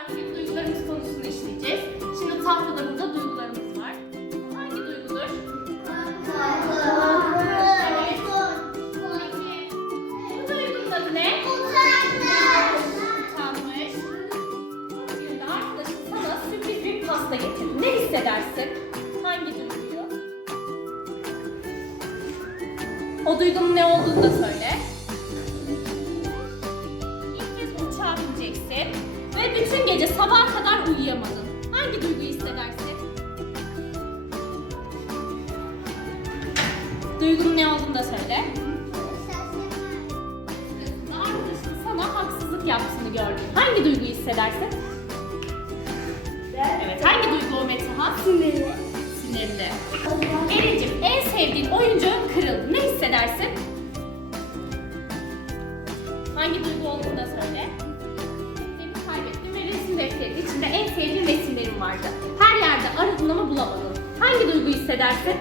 artık duygularımız konusunu işleyeceğiz. Şimdi tahtada burada duygularımız var. Hangi duygudur? Evet. Peki, Bu duygunun ne? Utanmış. Bir de arkadaşın sana sürpriz bir pasta getirdi. Ne hissedersin? Hangi duyguyu? O duygunun ne olduğunu da söyle. İlk kez uçağa bineceksin ve bütün gece sabaha kadar uyuyamadın. Hangi duyguyu hissedersin? Duygunun ne olduğunu da söyle. Arkadaşın sana haksızlık yaptığını gördün. Hangi duyguyu hissedersin? Evet, hangi duygu o Metehan? Sinirli. Sinirli. Erincim, en sevdiğin oyuncağın kırıldı. Ne hissedersin? Hangi duygu olduğunu da söyle. Seni kaybettim ve resim defteri içinde en sevdiğin resimlerim vardı. Her yerde aradın ama bulamadın. Hangi duyguyu hissedersin?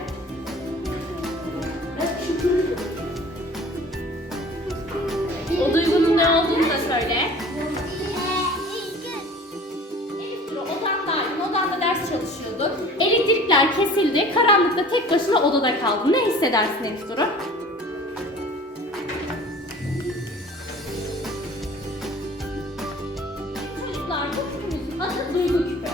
O duygunun ne olduğunu da söyle. Odandaydın, odanda ders çalışıyordun. Elektrikler kesildi, karanlıkta tek başına odada kaldın. Ne hissedersin Elif Duru? Adı duygu küpü.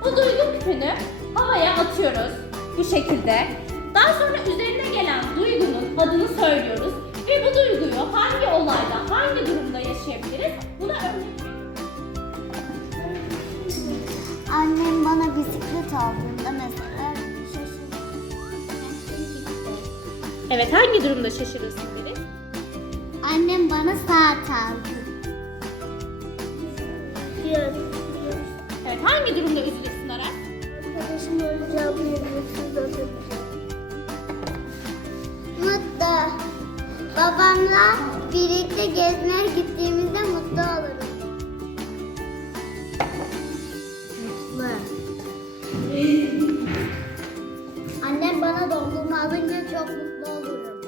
Bu duygu küpünü havaya atıyoruz bu şekilde. Daha sonra üzerine gelen duygunun adını söylüyoruz. Ve bu duyguyu hangi olayda, hangi durumda yaşayabiliriz? Buna örnek veriyoruz. Annem bana bisiklet aldığında mesela. Evet, hangi durumda şaşırırsın biri? Annem bana saat aldı. Evet, hangi durumda üzülürsün Aras? Arkadaşım olacağı bu yürüyüşsüz Mutlu. Babamla birlikte gezmeye gittiğimizde mutlu olurum. Mutlu. Annem bana dondurma alınca çok mutlu olurum.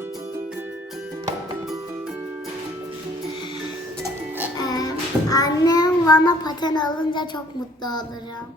Ee, annem bana paten alınca çok mutlu olurum.